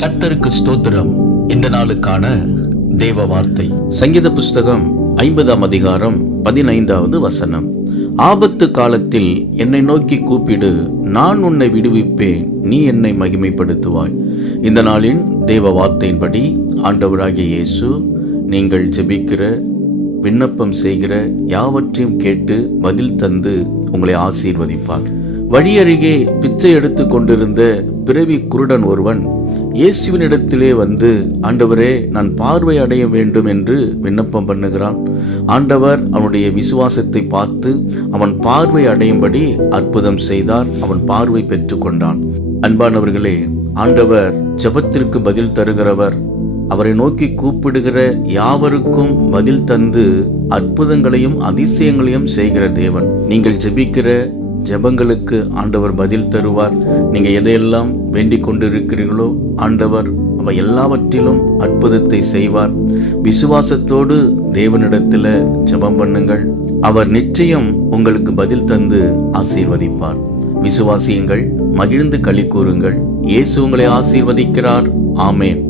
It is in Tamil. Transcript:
கர்த்தருக்கு ஸ்தோத்திரம். இந்த நாளுக்கான தேவ வார்த்தை சங்கீத புஸ்தகம் 50ஆம் அதிகாரம் 15வது வசனம். ஆபத்து காலத்தில் என்னை நோக்கி கூப்பிடு, நான் உன்னை விடுவிப்பேன், நீ என்னை மகிமைப்படுத்துவாய். இந்த நாளின் தேவ வார்த்தையின்படி ஆண்டவராகிய இயேசு நீங்கள் ஜெபிக்கிற விண்ணப்பம் செய்கிற யாவற்றையும் கேட்டு பதில் தந்து உங்களை ஆசீர்வதிப்பார். வழியருகே பிச்சை எடுத்து கொண்டிருந்த பிறவி குருடன் ஒருவன் இயேசுவினிடத்திலே வந்து, ஆண்டவரே, நான் பார்வை அடைய வேண்டும் என்று விண்ணப்பம் பண்ணுகிறான். ஆண்டவர் அவனுடைய விசுவாசத்தை பார்த்து அவன் பார்வை அடையும்படி அற்புதம் செய்தார். அவன் பார்வை பெற்று கொண்டான். அன்பானவர்களே, ஆண்டவர் ஜெபத்திற்கு பதில் தருகிறவர். அவரை நோக்கி கூப்பிடுகிற யாவருக்கும் பதில் தந்து அற்புதங்களையும் அதிசயங்களையும் செய்கிற தேவன். நீங்கள் ஜெபிக்கிற ஜெபங்களுக்கு ஆண்டவர் பதில் தருவார். நீங்க எதையெல்லாம் வேண்டிக் கொண்டிருக்கிறீர்களோ ஆண்டவர் அவை எல்லாவற்றிலும் அற்புதத்தை செய்வார். விசுவாசத்தோடு தேவனிடத்தில் ஜெபம் பண்ணுங்கள். அவர் நிச்சயம் உங்களுக்கு பதில் தந்து ஆசீர்வதிப்பார். விசுவாசியுங்கள், மகிழ்ந்து களி கூறுங்கள். இயேசு உங்களை ஆசீர்வதிக்கிறார். ஆமேன்.